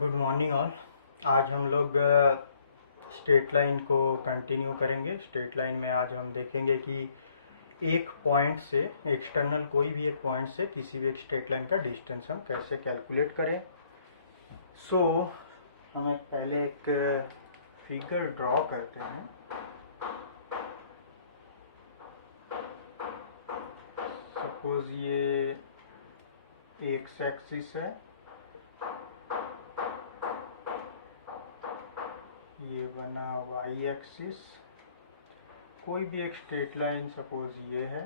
Good morning all. आज हम लोग स्ट्रेट लाइन को कंटिन्यू करेंगे। स्ट्रेट लाइन में आज हम देखेंगे कि एक पॉइंट से, एक्सटर्नल कोई भी एक पॉइंट से किसी भी एक स्ट्रेट लाइन का डिस्टेंस हम कैसे कैलकुलेट करें। हमें पहले एक फिगर ड्रॉ करते हैं। सपोज ये एक्स एक्सिस है, ये बना वाई एक्सिस। कोई भी एक स्ट्रेट लाइन सपोज ये है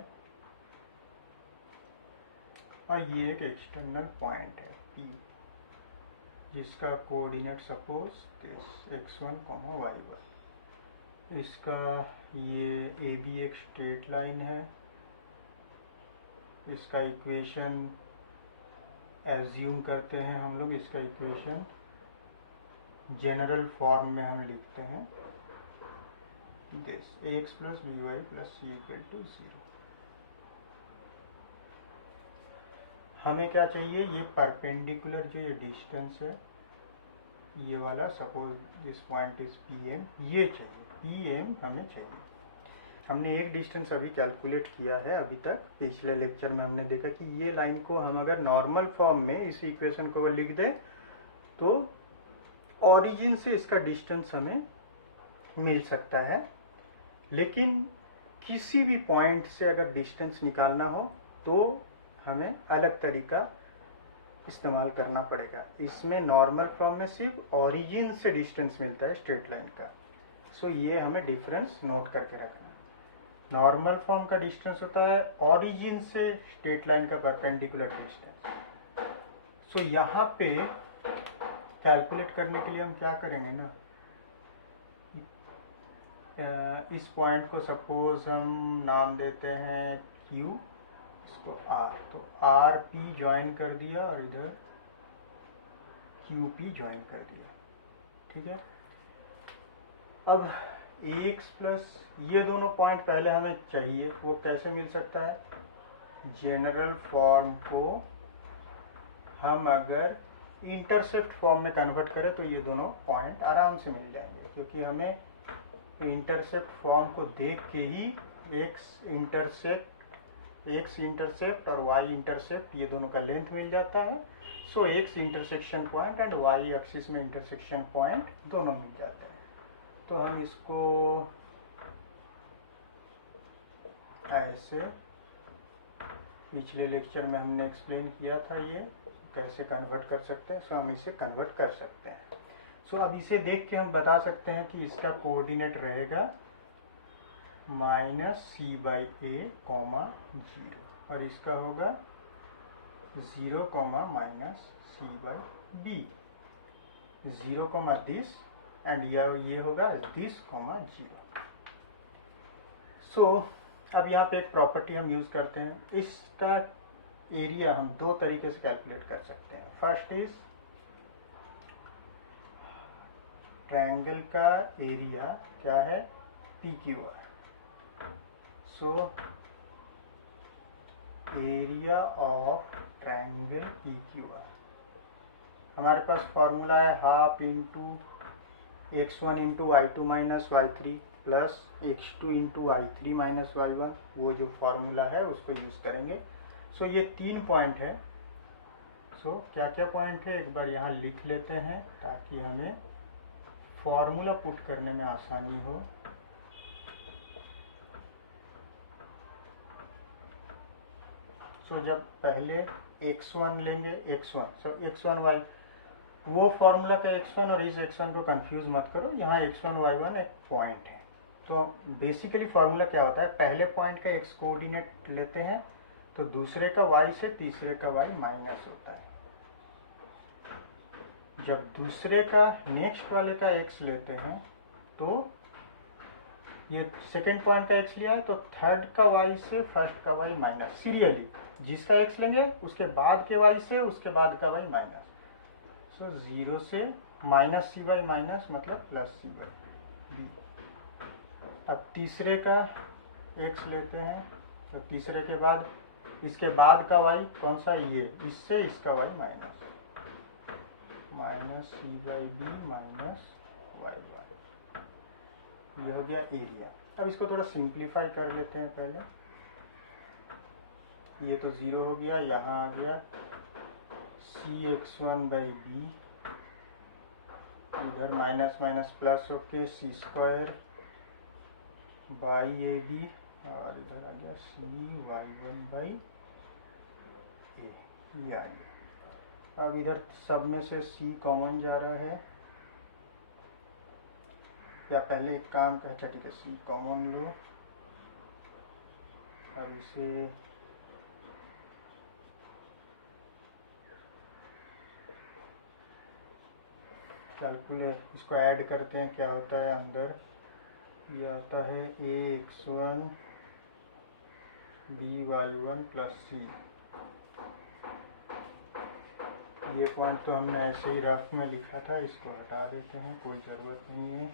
और ये एक एक्सटर्नल पॉइंट है P, जिसका coordinate suppose this x1, y1। इसका ये AB एक स्ट्रेट लाइन है। इसका इक्वेशन एज्यूम करते हैं हम लोग, इसका इक्वेशन जनरल फॉर्म में हम लिखते हैं this ax plus by plus c equal to 0। हमें क्या चाहिए, ये परपेंडिकुलर जो ये डिस्टेंस है, ये वाला suppose this point is PM, ये चाहिए, PM हमें चाहिए। हमने एक डिस्टेंस अभी कैलकुलेट किया है अभी तक। पिछले लेक्चर में हमने देखा कि ये लाइन को हम अगर नॉर्मल फॉर्म में इस इक्वेशन को लिख दें तो ओरिजिन से इसका डिस्टेंस हमें मिल सकता है। लेकिन किसी भी पॉइंट से अगर डिस्टेंस निकालना हो तो हमें अलग तरीका इस्तेमाल करना पड़ेगा। इसमें नॉर्मल फॉर्म में सिर्फ ओरिजिन से डिस्टेंस मिलता है स्ट्रेट लाइन का। ये हमें डिफरेंस नोट करके रखना है। नॉर्मल फॉर्म का डिस्टेंस होता है ओरिजिन से स्ट्रेट लाइन का परपेंडिकुलर डिस्टेंस। यहाँ पे कैलकुलेट करने के लिए हम क्या करेंगे ना, इस पॉइंट को सपोज हम नाम देते हैं Q, इसको R। तो RP ज्वाइन कर दिया और इधर QP ज्वाइन कर दिया, ठीक है। अब AX प्लस ये दोनों पॉइंट पहले हमें चाहिए, वो कैसे मिल सकता है। जनरल फॉर्म को हम अगर इंटरसेप्ट फॉर्म में कन्वर्ट करें तो ये दोनों पॉइंट आराम से मिल जाएंगे, क्योंकि हमें इंटरसेप्ट फॉर्म को देख के ही एक्स इंटरसेप्ट और वाई इंटरसेप्ट ये दोनों का लेंथ मिल जाता है। X intersection point and Y axis में इंटरसेक्शन पॉइंट दोनों मिल जाते हैं। तो हम इसको ऐसे, पिछले लेक्चर में हमने एक्सप्लेन किया था ये कैसे कन्वर्ट कर सकते हैं। हम इसे कन्वर्ट कर सकते हैं। अब इसे देख के हम बता सकते हैं कि इसका कोऑर्डिनेट रहेगा -c/a, 0, और इसका होगा 0, -c/b, 0, दिस, एंड ये होगा दिस, 0। अब यहाँ पे एक प्रॉपर्टी हम यूज करते हैं। इसका एरिया हम दो तरीके से कैलकुलेट कर सकते हैं। फर्स्ट इज ट्रायंगल का एरिया क्या है, PQR। Area of triangle PQR, हमारे पास फॉर्मूला है half into x1 into y2 minus y3 plus x2 into y3 minus y1। वो जो फॉर्मूला है उसको यूज करेंगे। ये 3 पॉइंट है। क्या क्या पॉइंट है एक बार यहाँ लिख लेते हैं ताकि हमें फॉर्मूला पुट करने में आसानी हो। जब पहले x1 लेंगे, x1 y, वो फॉर्मूला का x1 और इस x1 को कंफ्यूज मत करो। यहाँ x1 y1 एक पॉइंट है। तो बेसिकली फॉर्मूला क्या होता है, पहले पॉइंट का x कोऑर्डिनेट लेते हैं तो दूसरे का y से तीसरे का y माइनस होता है। जब दूसरे का नेक्स्ट वाले का x लेते हैं तो ये सेकेंड पॉइंट का x लिया है तो थर्ड का y से फर्स्ट का y माइनस, सीरियली जिसका x लेंगे उसके बाद के y से उसके बाद का y माइनस। 0 से -c/, माइनस मतलब +c/b। अब तीसरे का x लेते हैं तो तीसरे के बाद इसके बाद का y कौन सा, ये, इससे इसका y minus minus C by B minus Y Y, ये हो गया एरिया। अब इसको थोड़ा सिंप्लीफाई कर लेते हैं पहले। ये तो 0 हो गया, यहाँ आ गया सी एक्स वन बाई बी, इधर माइनस माइनस प्लस होके सी स्क्वायर बाई ए बी, और इधर आ गया सी वाई वन बाई ए, ये आ गया। अब इधर सब में से सी कॉमन जा रहा है, या पहले एक काम कर, अच्छा ठीक है, सी कॉमन लो। अब इसे कैलकुलेट, इसको ऐड करते हैं, क्या होता है अंदर, ये आता है A X one B Y one plus C. ये पॉइंट तो हमने ऐसे ही रफ में लिखा था, इसको हटा देते हैं, कोई ज़रूरत नहीं है।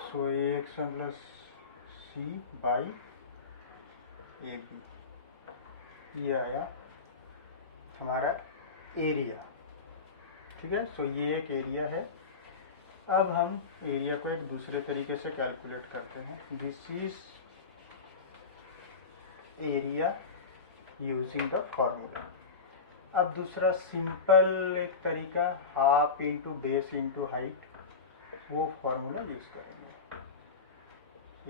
So A X one plus C by A B, ये आया हमारा एरिया। ठीक है, सो ये एक एरिया है। अब हम एरिया को एक दूसरे तरीके से कैलकुलेट करते हैं। This is area using the formula. अब दूसरा सिंपल एक तरीका, half into base into height, वो फॉर्मूला यूज करेंगे।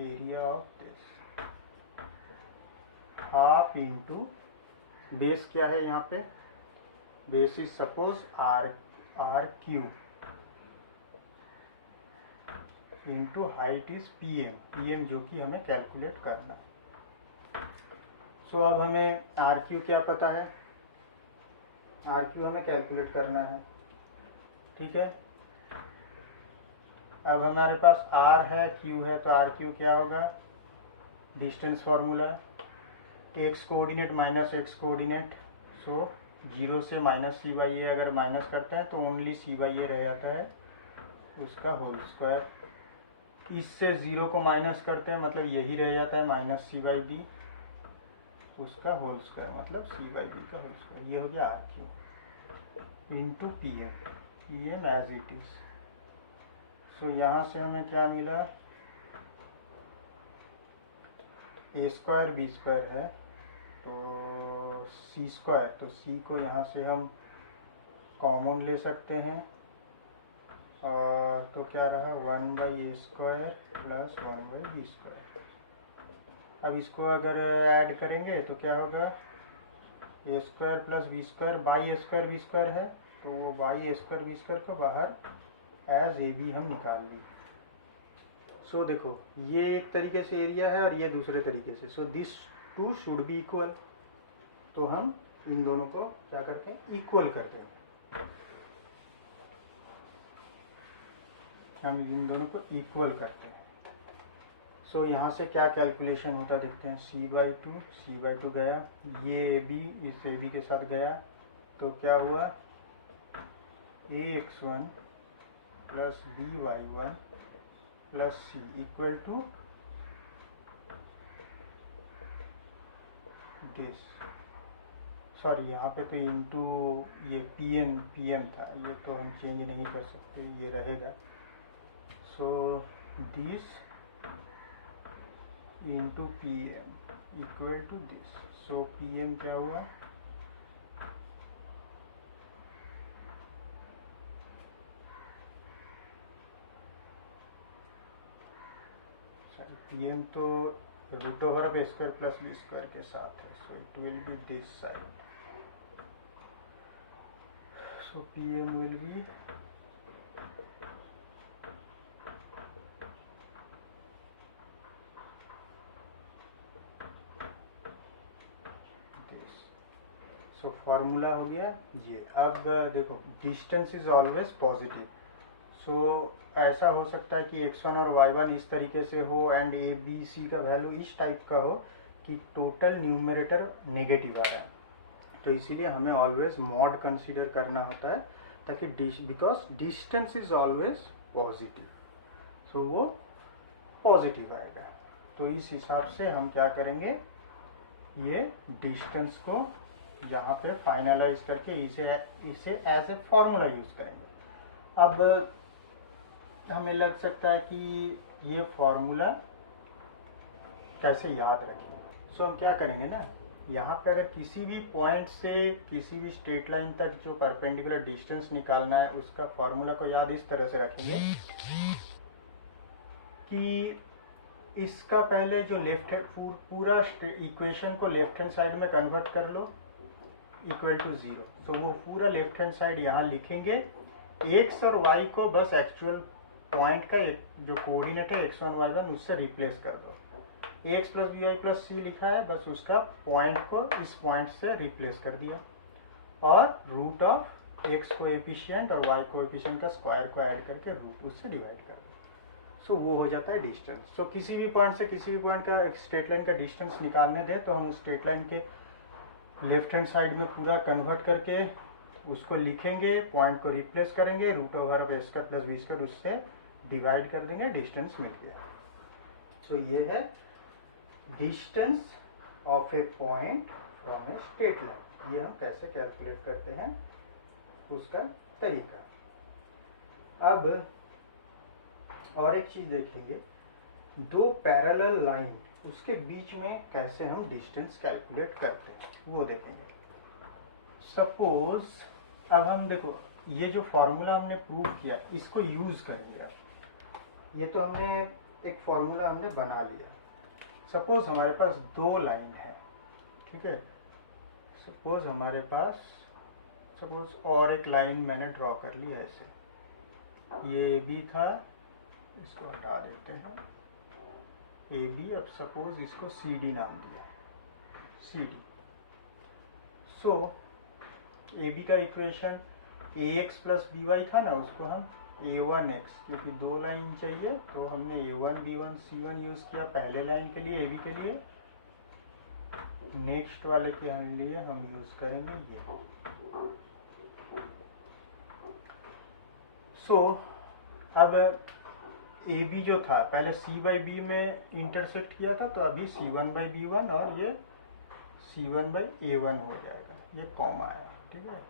Area of this half into base, क्या है यहाँ पे, base is suppose R Q into height is PM जो कि हमें कैलकुलेट करना है। सो अब हमें आर क्यू क्या पता है, आर क्यू हमें कैलकुलेट करना है। ठीक है, अब हमारे पास आर है, क्यू है, तो आर क्यू क्या होगा, distance formula, X coordinate minus X coordinate, so 0 से माइनस सी बाई ए, अगर माइनस करते हैं तो ओनली सी बाई ए रह जाता है, उसका होल स्क्वायर। इससे 0 को माइनस करते हैं, मतलब यही रह जाता है माइनस सी बाई बी, उसका होल स्क्वायर, मतलब सी बाई बी का होल स्क्वायर। ये हो गया R Q into P M as it is. So यहाँ से हमें क्या मिला, ए स्क्वायर बी स्क्वायर है तो सी स्क्वायर, तो सी को यहाँ से हम कॉमन ले सकते हैं, और तो क्या रहा 1 by A square plus 1 by B square. अब इसको अगर ऐड करेंगे तो क्या होगा, A square plus B square by A square B square है, तो वो by A square B square को बाहर एज ए बी हम निकाल ली। सो देखो, ये एक तरीके से एरिया है और ये दूसरे तरीके से, so this too should be equal, तो हम इन दोनों को क्या करते हैं, इक्वल करते हैं। हम इन दोनों को इक्वल करते हैं। सो यहाँ से क्या कैलकुलेशन होता देखते हैं, सी बाई टू गया, ये ए बी इस ए बी के साथ गया, तो क्या हुआ, A X one plus B Y one plus C equal to this. Sorry, यहाँ पे तो इंटू ये पीएम था, ये तो हम चेंज नहीं कर सकते, ये रहेगा। So this into PM equal to this. So PM क्या हुआ, पीएम तो root over of A square plus B square के साथ है, so it will be this side. So PM will be this. So formula हो गया ये। अब देखो, distance is always positive, so ऐसा हो सकता है कि x1 और y1 इस तरीके से हो एंड ए बी सी का वैल्यू इस टाइप का हो कि टोटल न्यूमरेटर नेगेटिव आ रहा है, तो इसीलिए हमें ऑलवेज मॉड कंसीडर करना होता है, ताकि because distance is always positive, so वो पॉजिटिव आएगा। तो इस हिसाब से हम क्या करेंगे, ये डिस्टेंस को जहाँ पे फाइनलाइज करके इसे एज ए फॉर्मूला यूज करेंगे। अब हमें लग सकता है कि ये फॉर्मूला कैसे याद रखें। सो हम क्या करेंगे ना, यहाँ पे अगर किसी भी पॉइंट से किसी भी स्ट्रेट लाइन तक जो परपेंडिकुलर डिस्टेंस निकालना है उसका फॉर्मूला को याद इस तरह से रखेंगे कि इसका पहले जो लेफ्ट हैंड पूरा इक्वेशन को लेफ्ट हैंड साइड में कन्वर्ट कर लो इक्वल टू 0। तो वो पूरा लेफ्ट हैंड साइड यहाँ लिखेंगे, एक्स और वाई को बस एक्चुअल पॉइंट का एक जो कोऑर्डिनेट है x1 y1 उससे रिप्लेस कर दो। ax plus B Y plus C लिखा है, बस उसका पॉइंट को इस पॉइंट से रिप्लेस कर दिया और रूट ऑफ x कोएफिशिएंट और y कोएफिशिएंट का स्क्वायर को ऐड करके रूट उससे डिवाइड कर दो। सो वो हो जाता है डिस्टेंस। सो किसी भी पॉइंट से किसी भी पॉइंट का स्ट्रेट लाइन का डिस्टेंस निकालने दे तो हम स्ट्रेट लाइन के लेफ्ट हैंड साइड में पूरा कन्वर्ट करके उसको लिखेंगे, पॉइंट को रिप्लेस करेंगे, root over of a² plus b² उससे डिवाइड कर देंगे, डिस्टेंस मिल गया। सो ये है distance of A point from a straight line. ये हम कैसे कैलकुलेट करते हैं उसका तरीका। अब और एक चीज देखेंगे, दो पैरेलल लाइन उसके बीच में कैसे हम डिस्टेंस कैलकुलेट करते हैं वो देखेंगे। सपोज अब हम देखो ये जो फॉर्मूला हमने प्रूव किया इसको यूज करेंगे। अब ये तो हमने एक फॉर्मूला हमने बना लिया। सपोज हमारे पास दो लाइन है, ठीक है। सपोज हमारे पास और एक लाइन मैंने ड्रॉ कर ली ऐसे, ये भी था, इसको हटा देते हैं ए बी। अब सपोज इसको सी डी नाम दिया, C D. So A B का equation A X plus B Y था ना, उसको हम a1x, क्योंकि दो लाइन चाहिए तो हमने a1 b1 c1 यूज किया पहले लाइन के लिए ab के लिए। नेक्स्ट वाले के लिए हम यूज करेंगे ये। सो अब ab जो था पहले c बाई बी में इंटरसेक्ट किया था, तो अभी c1 बाई b1 और ये c1 बाई a1 हो जाएगा, ये कॉमा है, ठीक है।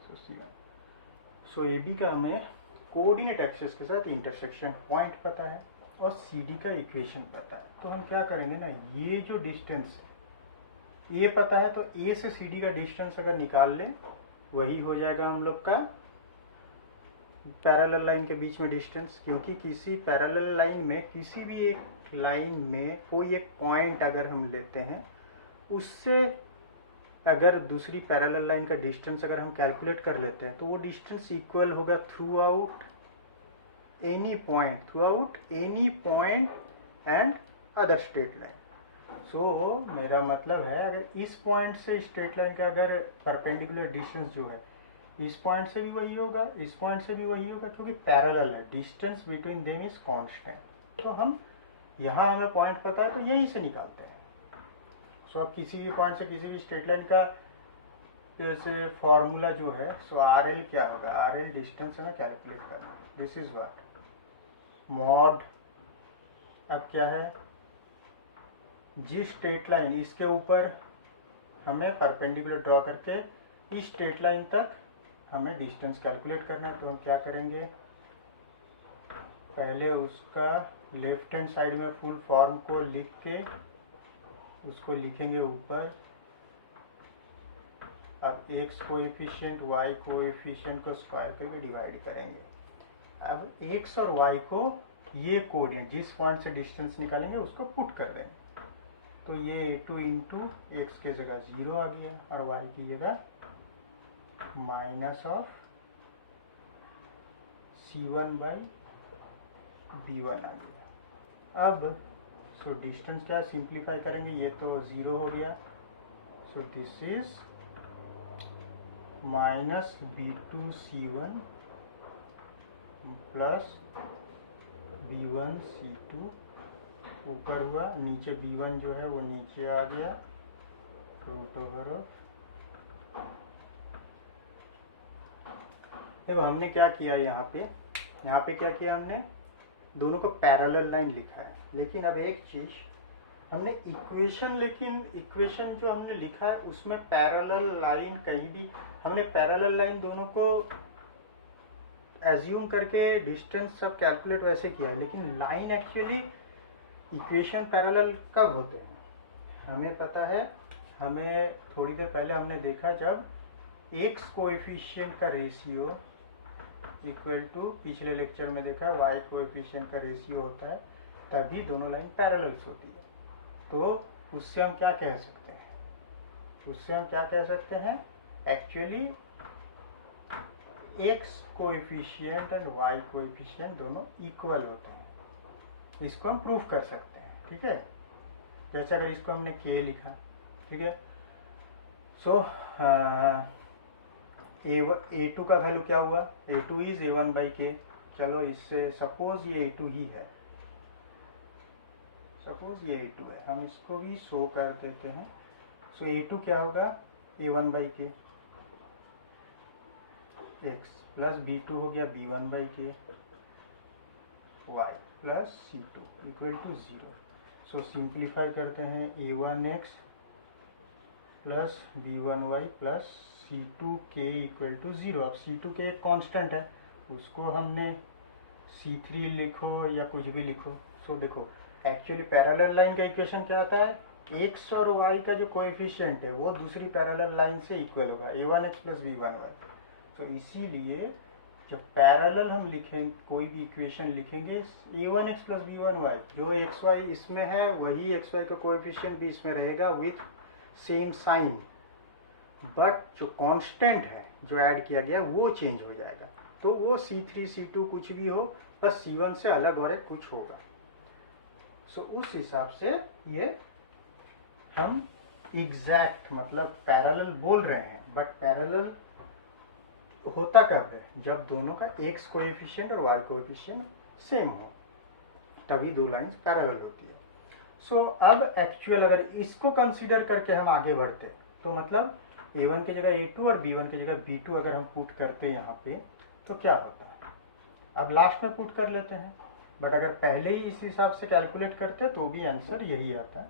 सो ab का हमें कोऑर्डिनेट एक्सिस के साथ इंटरसेक्शन पॉइंट पता है और CD का इक्वेशन पता है। तो हम क्या करेंगे ना, ये जो डिस्टेंस है ये पता है, तो A से CD का डिस्टेंस अगर निकाल ले वही हो जाएगा हम लोग का पैरेलल लाइन के बीच में डिस्टेंस। क्योंकि किसी पैरेलल लाइन में किसी भी एक लाइन में कोई एक पॉइंट अगर हम लेते हैं उससे अगर दूसरी पैरेलल लाइन का डिस्टेंस अगर हम कैलकुलेट कर लेते हैं तो वो डिस्टेंस इक्वल होगा throughout any point and other straight line. So मेरा मतलब है अगर इस पॉइंट से स्ट्रेट लाइन का अगर परपेंडिकुलर डिस्टेंस जो है इस पॉइंट से भी वही होगा, इस पॉइंट से भी वही होगा, क्योंकि पैरेलल है, distance between them is constant. तो हम यहाँ हमें पॉइंट पता है तो यहीं से निकालते हैं। सो अब किसी भी पॉइंट से किसी भी स्ट्रेट लाइन का जैसे फॉर्मूला जो है, सो आर एल क्या होगा, आर एल डिस्टेंस हमें कैलकुलेट करना है। This is what mod. अब क्या है, जिस स्ट्रेट लाइन इसके ऊपर हमें परपेंडिकुलर ड्रॉ करके इस स्ट्रेट लाइन तक हमें डिस्टेंस कैलकुलेट करना है। तो हम क्या करेंगे, पहले उसका लेफ्ट हैंड साइड में फुल फॉर्म को लिख के उसको लिखेंगे ऊपर। अब x कोएफिशिएंट y कोएफिशिएंट को स्क्वायर करके डिवाइड करेंगे। अब x और y को ये कोऑर्डिनेट जिस पॉइंट से डिस्टेंस निकालेंगे उसको पुट कर देंगे। तो ये a2 इंटू एक्स के जगह 0 आ गया और y की जगह minus of c1 by b1 आ गया। अब सो डिस्टेंस क्या सिंप्लीफाई करेंगे, ये तो 0 हो गया। So this is minus b2 c1 plus b1 c2 ऊपर हुआ, नीचे b1 जो है वो नीचे आ गया, रूट ओवर ऑफ। देखो हमने क्या किया यहाँ पे क्या किया, हमने दोनों को पैरेलल लाइन लिखा है। लेकिन अब एक चीज हमने इक्वेशन, लेकिन इक्वेशन जो हमने लिखा है उसमें पैरेलल लाइन कहीं भी, हमने पैरेलल लाइन दोनों को एज्यूम करके डिस्टेंस सब कैलकुलेट वैसे किया है, लेकिन लाइन एक्चुअली इक्वेशन पैरेलल कब होते हैं हमें पता है। हमें थोड़ी देर पहले हमने देखा जब एक्स कोएफिशिएंट का रेशियो इक्वल टू, पिछले लेक्चर में देखा वाई कोएफिशिएंट का रेशियो होता है, तभी दोनों लाइन पैरेलल्स होती है। तो उससे हम क्या कह सकते हैं, उससे हम क्या कह सकते हैं, actually X coefficient and Y coefficient दोनों इक्वल होते हैं, इसको हम प्रूफ कर सकते हैं। ठीक है, जैसे अगर इसको हमने के लिखा, ठीक है, सो A2 का वैल्यू क्या हुआ, A2 इज A1 बाई के। चलो इससे सपोज ये A2 ही है, सपोज ये A2 है, हम इसको भी शो कर देते हैं। सो A2 क्या होगा, A1 बाई के x प्लस B2 हो गया B1 बाई के y plus C2 equal to 0। So simplify करते हैं, A1x plus B1y plus C2k equal to 0। अब C2k एक कांस्टेंट है, उसको हमने C3 लिखो या कुछ भी लिखो। सो देखो एक्चुअली पैरेलल लाइन का इक्वेशन क्या आता है, x और y का जो कोएफिशिएंट है वो दूसरी पैरेलल लाइन से इक्वल होगा, A1x प्लस B1y। तो इसीलिए जब पैरेलल हम लिखें, कोई भी इक्वेशन लिखेंगे, A1x प्लस B1y, जो xy इसमें है वही xy का कोएफिशिएंट भी इसमें रहेगा विथ सेम साइन, बट जो कांस्टेंट है जो ऐड किया गया वो चेंज हो जाएगा। तो वो C3 C2 कुछ भी हो, बस C1 से अलग और एक कुछ होगा। सो उस हिसाब से ये हम एग्जैक्ट मतलब पैरेलल बोल रहे हैं, बट पैरेलल होता कब है, जब दोनों का x कोएफिशिएंट और y कोएफिशिएंट सेम हो, तभी दो लाइंस पैरेलल होती है। सो अब एक्चुअल अगर इसको कंसीडर करके हम आगे बढ़ते, तो मतलब A1 की जगह A2 और B1 की जगह B2 अगर हम पुट करते यहाँ पे, तो क्या होता है, अब लास्ट में पुट कर लेते हैं, बट अगर पहले ही इस हिसाब से कैलकुलेट करते तो भी आंसर यही आता है।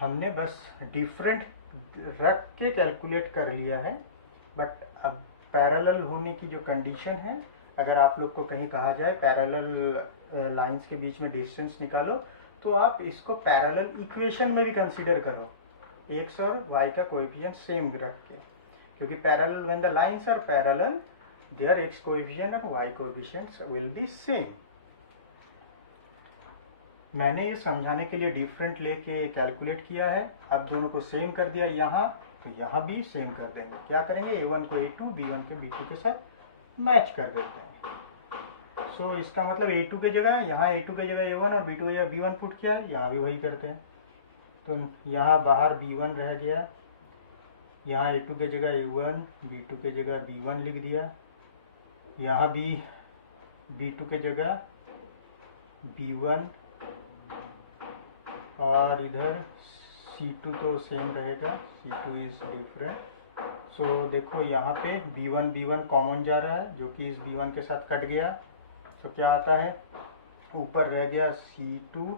हमने बस डिफरेंट रख के कैलकुलेट कर लिया है, बट अब पैरेलल होने की जो कंडीशन है, अगर आप लोग को कहीं कहा जाए पैरेलल लाइंस के बीच में डिस्टेंस निकालो, तो आप इसको पैरेलल इक्वेशन में भी कंसीडर करो, एक्स और वाई का कोएफिशिएंट सेम रख के, क्योंकि parallel when the lines are parallel there X coefficient and Y coefficients will be same. मैंने ये समझाने के लिए डिफरेंट लेके कैलकुलेट किया है। अब दोनों को सेम कर दिया यहाँ, तो यहाँ भी सेम कर देंगे। क्या करेंगे, a1 को a2, b1 के b2 के साथ मैच कर देते हैं। सो इसका मतलब a2 की जगह, यहाँ a2 की जगह a1 और b2 की जगह b1 पुट किया है, यहाँ भी वही करते हैं। तो यहाँ बाहर b1 रह गया, यहाँ a2 की जगह a1, b2 की जगह b1 लिख दिया, यहाँ भी b2 की जगह b1, और इधर C2 तो सेम रहेगा, C2 इज डिफरेंट। सो देखो यहाँ पे B1 कॉमन जा रहा है, जो कि इस B1 के साथ कट गया। तो क्या आता है, ऊपर रह गया C2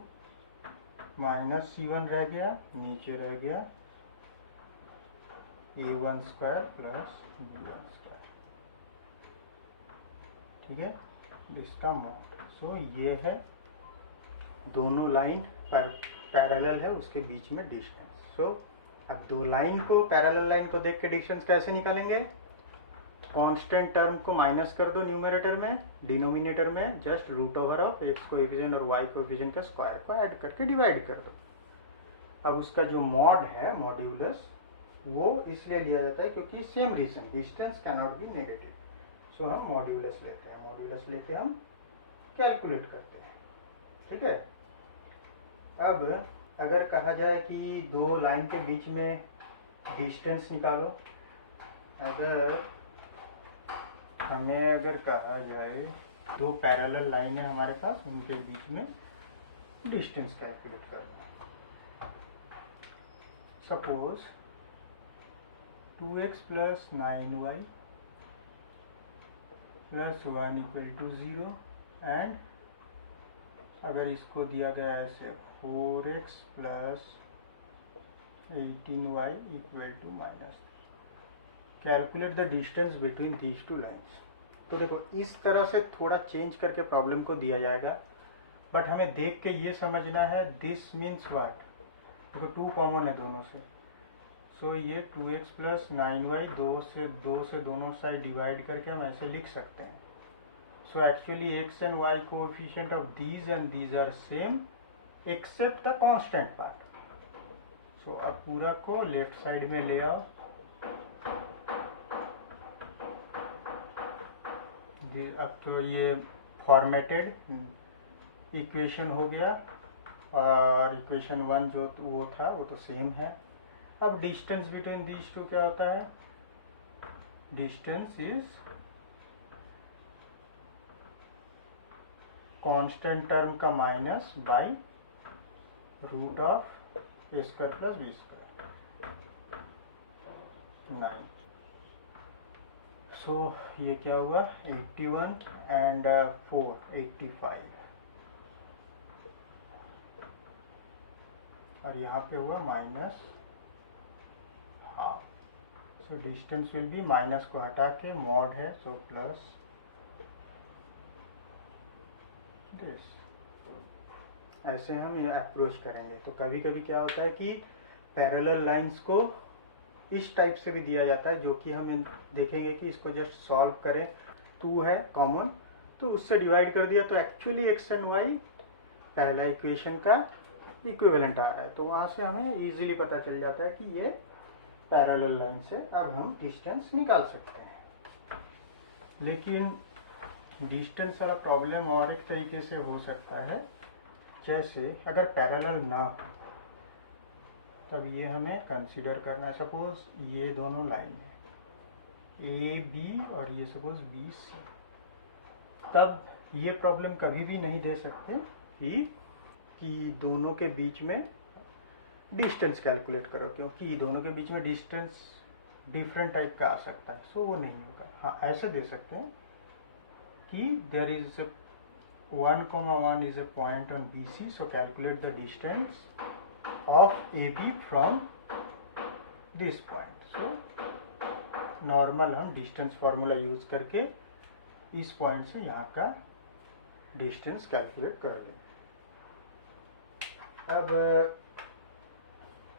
माइनस C1 रह गया, नीचे रह गया A1 square plus B1 square. ठीक है, इसका मोड। सो ये है दोनों लाइन पर पैरेलल है, उसके बीच में डिस्टेंस। सो अब दो लाइन को, पैरेलल लाइन को देख के डिस्टेंस कैसे निकालेंगे, कांस्टेंट टर्म को माइनस कर दो न्यूमरेटर में, डिनोमिनेटर में just root over of X coefficient और वाई कोएफिशिएंट का स्क्वायर को ऐड करके डिवाइड कर दो। अब उसका जो मॉड है, मॉड्यूलस, वो इसलिए लिया जाता है क्योंकि same reason, distance can not be negative. So हम मॉड्यूलस लेते हैं, मॉड्यूलस लेके हम कैलकुलेट करते हैं। ठीक है, अब अगर कहा जाए कि दो लाइन के बीच में डिस्टेंस निकालो, अगर हमें अगर कहा जाए दो पैरेलल लाइन है हमारे पास, उनके बीच में डिस्टेंस कैलकुलेट करना। Suppose 2x plus 9y plus 1 equal to 0, and अगर इसको दिया गया ऐसे 4x plus 18y equal to -3, calculate the distance between these two lines. तो देखो इस तरह से थोड़ा चेंज करके प्रॉब्लम को दिया जाएगा, बट हमें देख के ये समझना है दिस मीन्स व्हाट। देखो 2 कॉमन है दोनों से, सो ये 2x प्लस 9y 2 से दोनों साइड डिवाइड करके हम ऐसे लिख सकते हैं। So actually x and y coefficient of these and these are same except the constant part. So अब पूरा को लेफ्ट साइड में ले आओ, अब तो ये फॉर्मेटेड इक्वेशन हो गया, और इक्वेशन 1 जो वो था वो तो सेम है। अब डिस्टेंस बिटवीन दीज टू क्या होता है, डिस्टेंस इज कांस्टेंट टर्म का minus by root of A square plus B square 9। सो ये क्या हुआ, 81 एंड 4 85, और यहाँ पे हुआ minus half. So distance will be, minus को हटा के मॉड है, सो प्लस दिस। ऐसे हम ये अप्रोच करेंगे। तो कभी कभी क्या होता है कि पैरेलल लाइंस को इस टाइप से भी दिया जाता है, जो कि हम देखेंगे कि इसको जस्ट सॉल्व करें। 2 है कॉमन, तो उससे डिवाइड कर दिया, तो एक्चुअली एक्स एंड वाई पहला इक्वेशन का इक्विवेलेंट आ रहा है। तो वहाँ से हमें इजीली पता चल जाता है कि ये पैरेलल लाइन से अब हम डिस्टेंस निकाल सकते हैं। लेकिन डिस्टेंस वाला प्रॉब्लम और एक तरीके से हो सकता है, जैसे अगर पैरेलल ना हो तब ये हमें कंसीडर करना है। सपोज ये दोनों लाइन है ए बी और ये सपोज बी सी, तब ये प्रॉब्लम कभी भी नहीं दे सकते कि दोनों के बीच में डिस्टेंस कैलकुलेट करो, क्योंकि दोनों के बीच में डिस्टेंस डिफरेंट टाइप का आ सकता है। सो वो नहीं होगा। हाँ, ऐसे दे सकते हैं कि there is 1, 1 is a point on BC, so calculate the distance of A B from this point. So normal हम डिस्टेंस फार्मूला यूज करके इस पॉइंट से यहाँ का डिस्टेंस कैलकुलेट कर लें। अब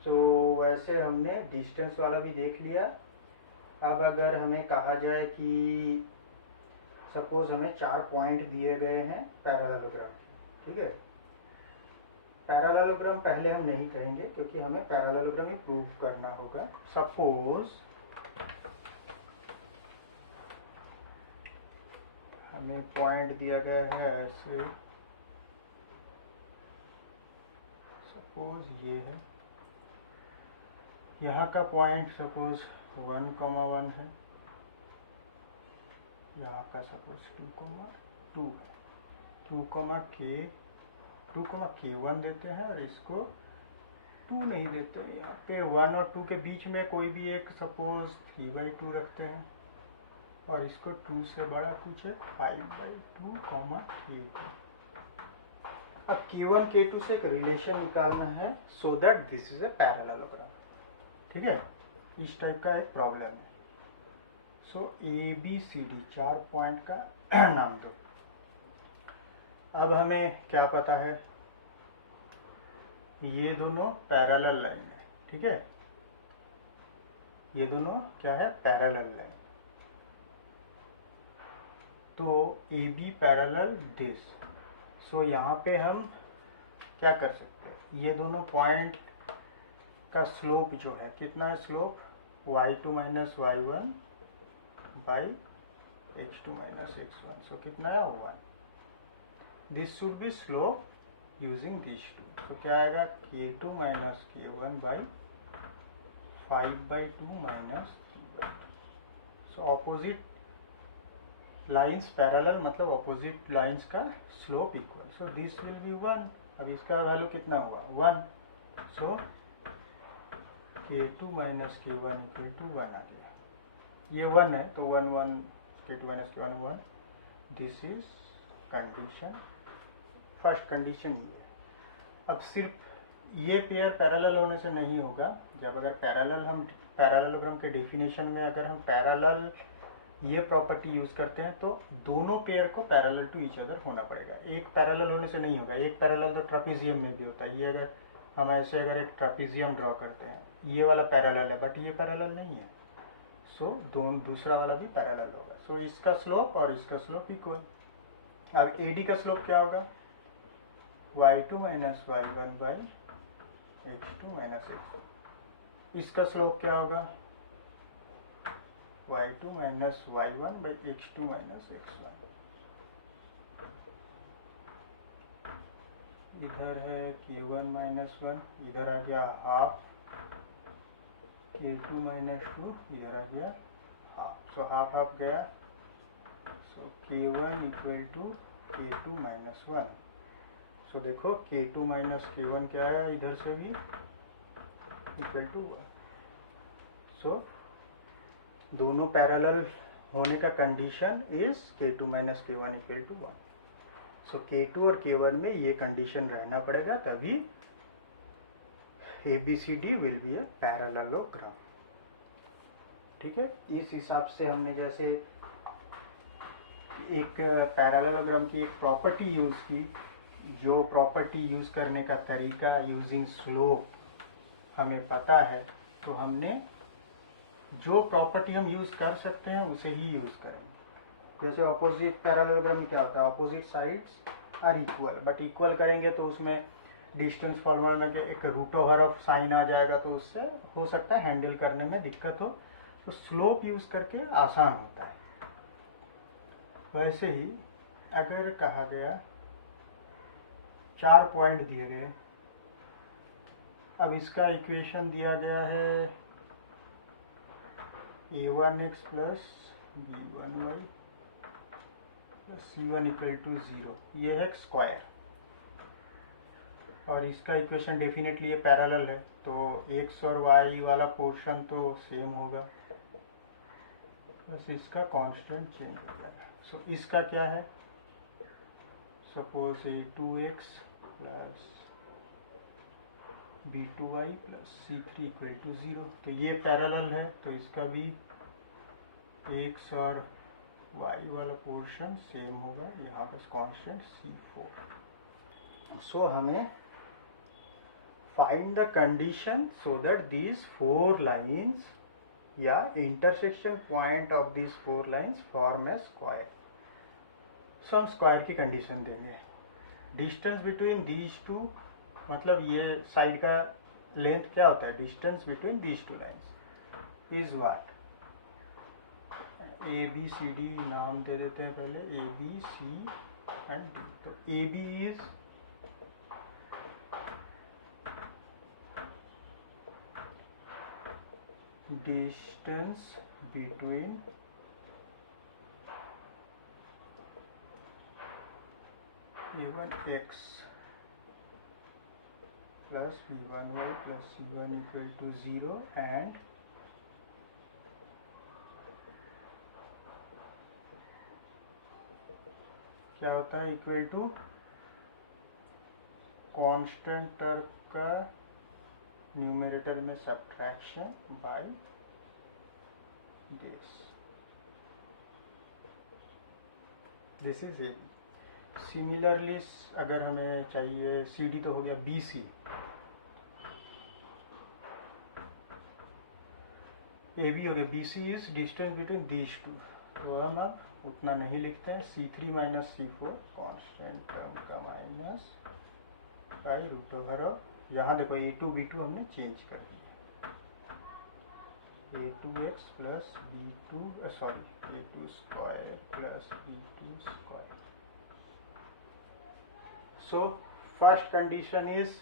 तो वैसे हमने डिस्टेंस वाला भी देख लिया। अब अगर हमें कहा जाए कि सपोज हमें 4 पॉइंट दिए गए हैं पैरेललोग्राम, ठीक है। पैरेललोग्राम पहले हम नहीं करेंगे क्योंकि हमें पैरेललोग्राम ही प्रूव करना होगा। सपोज हमें पॉइंट दिया गया है ऐसे, सपोज ये है, यहाँ का पॉइंट सपोज 1,1 है, यहाँ का सपोज 2,2 है। 2,k1 देते हैं और इसको 2 नहीं देते हैं। यहाँ पे 1 और 2 के बीच में कोई भी एक सपोज 3/2 रखते हैं और इसको 2 से बड़ा कुछ है 5/2, k2। अब k1 k2 से एक रिलेशन निकालना है so that this is a parallelogram, ठीक है। इस टाइप का एक प्रॉब्लम है। So A B C D 4 point का नाम दो। अब हमें क्या पता है, ये दोनों पैरेलल लाइन है, ठीक है। ये दोनों क्या है, पैरेलल लाइन। तो ए बी पैरेलल दिस। सो यहाँ पे हम क्या कर सकते हैं, ये दोनों पॉइंट का स्लोप जो है, कितना है slope, y2 minus y1 by x2 minus x1। So कितना है 1। This should be slope using this two. तो क्या आएगा, k2 minus k1 by 5/2 minus 3/2। So opposite lines parallel मतलब ऑपोजिट लाइन्स का slope equal. So this will be 1। अब इसका value कितना हुआ 1। So k2 minus k1 equal to 1 आ गया। ये 1 है तो 1 1, k2 minus k1 1। This is condition, first condition ये है। अब सिर्फ ये पेयर पैरेलल होने से नहीं होगा। जब अगर पैरेलल हम पैरेललोग्राम के डेफिनेशन में अगर हम पैरेलल ये प्रॉपर्टी यूज करते हैं तो दोनों पेयर को पैरेलल टू ईच अदर होना पड़ेगा। एक पैरेलल होने से नहीं होगा। एक पैरेलल तो ट्रापेजियम में भी होता है। ये अगर हम ऐसे अगर एक ट्रापेजियम ड्रॉ करते हैं, ये वाला पैरेलल है बट ये पैरेलल नहीं है, सो दूसरा वाला भी पैरेलल होगा। सो इसका स्लोप और इसका स्लोप इक्वल। अब AD का स्लोप क्या होगा, y2 minus y1 by x2 minus x1। इसका स्लोप क्या होगा, y2 minus y1 by x2 minus x1। इधर है k1 माइनस 1, इधर आ गया हाफ, k2 माइनस 2 इधर आ गया हाफ। सो हाफ हाफ गया। So k1 equal to k2 minus 1। सो देखो k2 माइनस k1 क्या है, इधर से भी इक्वल टू 1। सो दोनों पैरेलल होने का condition is k2 minus k1 equal to 1। So k2 और k1 में ये कंडीशन रहना पड़ेगा, तभी ABCD will be A parallelogram, ठीक है। इस हिसाब से हमने जैसे एक पैरेललोग्राम की एक प्रॉपर्टी यूज की, जो प्रॉपर्टी यूज करने का तरीका यूजिंग स्लोप हमें पता है, तो हमने जो प्रॉपर्टी हम यूज कर सकते हैं उसे ही यूज करेंगे। जैसे ऑपोजिट पैरेललोग्राम में क्या होता है, opposite sides are equal, but equal करेंगे तो उसमें डिस्टेंस फॉर्मूला में एक रूट ओवर ऑफ साइन आ जाएगा, तो उससे हो सकता है हैंडल करने में दिक्कत हो। तो स्लोप यूज करके आसान होता है। वैसे ही अगर कहा गया 4 पॉइंट दिए गए, अब इसका इक्वेशन दिया गया है a1x plus b1y plus c1 equal to 0। ये है स्क्वायर और इसका इक्वेशन डेफिनेटली ये पैरेलल है, तो x और y वाला पोर्शन तो सेम होगा, बस इसका कांस्टेंट चेंज हो जाएगा। सो इसका क्या है, suppose a2x plus b2y plus c3 equal to 0। तो ये पैरेलल है तो इसका भी x और y वाला पोर्शन सेम होगा, यहाँ पर कांस्टेंट c4। सो हमें find the condition so that these 4 lines या intersection point of these 4 lines form a square. So हम स्क्वायर की कंडीशन देंगे। डिस्टेंस बिटवीन दीज टू, मतलब ये साइड का लेंथ क्या होता है, distance between these two lines is what, A B C D नाम दे देते हैं पहले, A B C and D. तो A B is distance between a1x plus b1y plus c1 equal to 0 and क्या होता है इक्वल टू कांस्टेंट टर्म का न्यूमरेटर में subtraction by this is A B. Similarly अगर हमें चाहिए सी डी तो हो गया बी सी, ए बी हो गया, B C is distance between these two. तो हम अब उतना नहीं लिखते हैं, c3 minus c4 constant term का minus by root over of, यहाँ देखो a2 b2 हमने चेंज कर दिया, a2x plus b2 sorry a2 square plus b2 square. So first condition is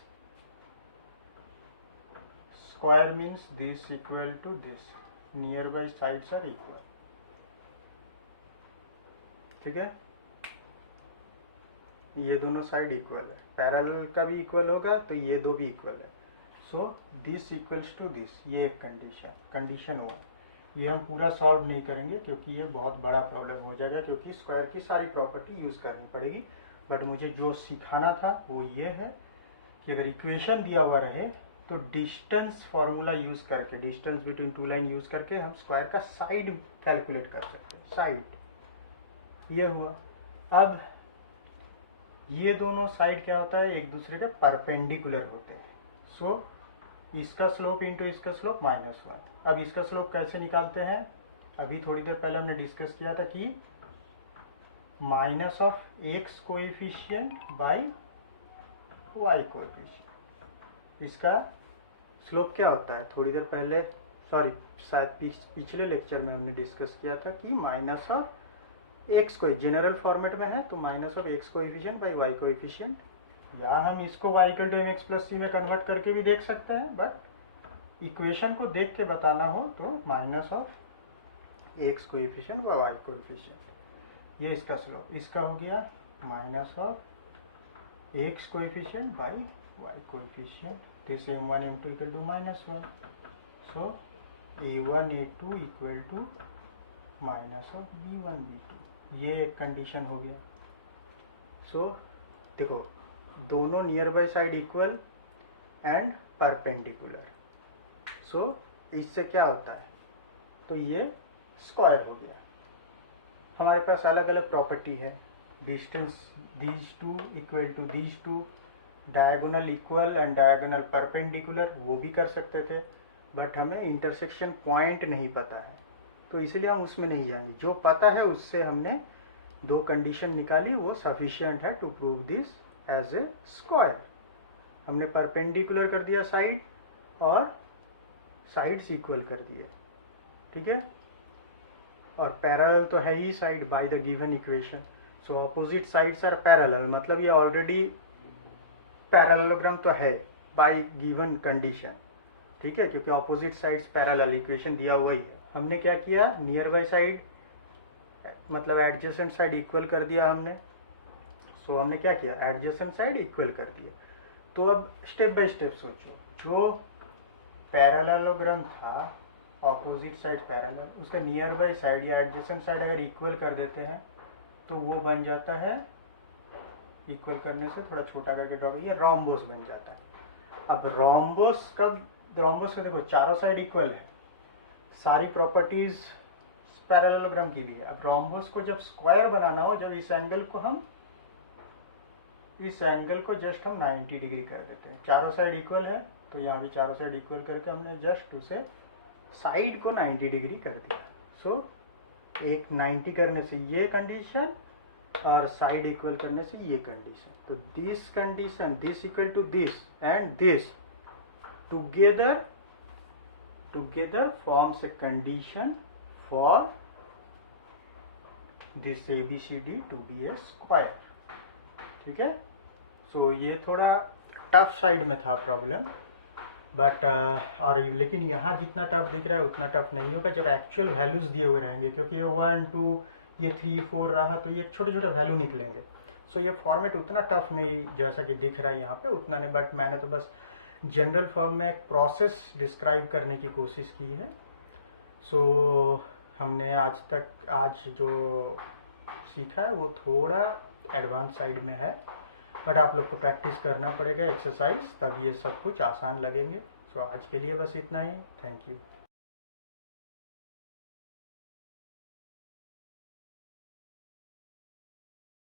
square means this equal to this, nearby sides are equal, ठीक है, ये दोनों side equal है, पैरेलल का भी इक्वल होगा तो ये दो भी इक्वल है। So this equals to this, ये एक कंडीशन 1। ये हम पूरा सॉल्व नहीं करेंगे क्योंकि ये बहुत बड़ा प्रॉब्लम हो जाएगा, क्योंकि स्क्वायर की सारी प्रॉपर्टी यूज करनी पड़ेगी। बट मुझे जो सिखाना था वो ये है कि अगर इक्वेशन दिया हुआ रहे तो डिस्टेंस फार्मूला यूज करके, distance between two line use करके हम स्क्वायर का साइड कैलकुलेट कर सकते हैं। साइड ये हुआ। अब ये दोनों साइड क्या होता है, एक दूसरे के परपेंडिकुलर होते हैं। सो इसका स्लोप इंटू इसका स्लोप -1। अब इसका स्लोप कैसे निकालते हैं, अभी थोड़ी देर पहले हमने डिस्कस किया था कि minus of x coefficient by y coefficient. इसका स्लोप क्या होता है, थोड़ी देर पहले सॉरी शायद पिछले लेक्चर में हमने डिस्कस किया था कि माइनस ऑफ x को जनरल फॉर्मेट में है तो minus of x coefficient by y coefficient, या हम इसको y equal to mx plus c में कन्वर्ट करके भी देख सकते हैं, बट इक्वेशन को देख के बताना हो तो minus of x coefficient by y coefficient. ये इसका स्लोप, इसका हो गया minus of x coefficient by y coefficient. This m1 m2 equal to -1। सो a1 a2 equal to minus of b1 b2, ये एक कंडीशन हो गया। सो देखो दोनों nearby side equal and perpendicular. So इससे क्या होता है, तो ये स्क्वायर हो गया। हमारे पास अलग अलग प्रॉपर्टी है, distance these two equal to these two, diagonal equal and diagonal perpendicular, वो भी कर सकते थे, बट हमें इंटरसेक्शन पॉइंट नहीं पता है तो इसलिए हम उसमें नहीं जाएंगे। जो पता है उससे हमने दो कंडीशन निकाली, वो सफिशिएंट है to prove this as a square. हमने परपेंडिकुलर कर दिया साइड और साइड्स इक्वल कर दिए, ठीक है, और पैरेलल तो है ही side by the given equation. So opposite sides are parallel, मतलब ये ऑलरेडी पैरेललोग्राम तो है बाय गिवन कंडीशन, ठीक है, क्योंकि ऑपोजिट साइड्स पैरेलल, इक्वेशन दिया हुआ ही है। हमने क्या किया, नियर बाय साइड मतलब एडजेसेंट साइड इक्वल कर दिया हमने। सो हमने क्या किया, एडजेसेंट साइड इक्वल कर दिया। तो अब स्टेप बाय स्टेप सोचो, जो पैरेललोग्राम था ऑपोजिट साइड पैरेलल, उसका नियर बाय साइड या एडजेसेंट साइड अगर इक्वल कर देते हैं तो वो बन जाता है, इक्वल करने से थोड़ा छोटा करके ड्रॉ, ये रोम्बोस बन जाता है। अब रोम्बस का देखो चारों साइड इक्वल है, सारी प्रॉपर्टीज पैरेललोग्राम की भी है। अब रोम्बस को जब स्क्वायर बनाना हो, जब इस एंगल को जस्ट हम 90 डिग्री कर देते हैं। चारों साइड इक्वल है तो यहाँ भी चारों साइड इक्वल करके हमने जस्ट उसे साइड को 90 डिग्री कर दिया। सो एक 90 करने से ये कंडीशन और साइड इक्वल करने से ये कंडीशन, तो this condition, this equal to this and this together forms a condition for this ABCD to be a square। ठीक है, सो ये थोड़ा टफ साइड में था प्रॉब्लम, बट और लेकिन यहाँ जितना टफ दिख रहा है उतना टफ नहीं होगा जब एक्चुअल वैल्यूज दिए हुए रहेंगे, क्योंकि ये 1 2 ये 3 4 रहा तो ये छोटे छोटे वैल्यू निकलेंगे। सो ये फॉर्मेट उतना टफ नहीं जैसा कि दिख रहा है यहाँ पे, उतना नहीं, बट मैंने तो बस जनरल फॉर्म में एक प्रोसेस डिस्क्राइब करने की कोशिश की है। सो हमने आज जो सीखा है वो थोड़ा एडवांस साइड में है, बट आप लोग को प्रैक्टिस करना पड़ेगा एक्सरसाइज, तब ये सब कुछ आसान लगेंगे। सो आज के लिए बस इतना ही। Thank you.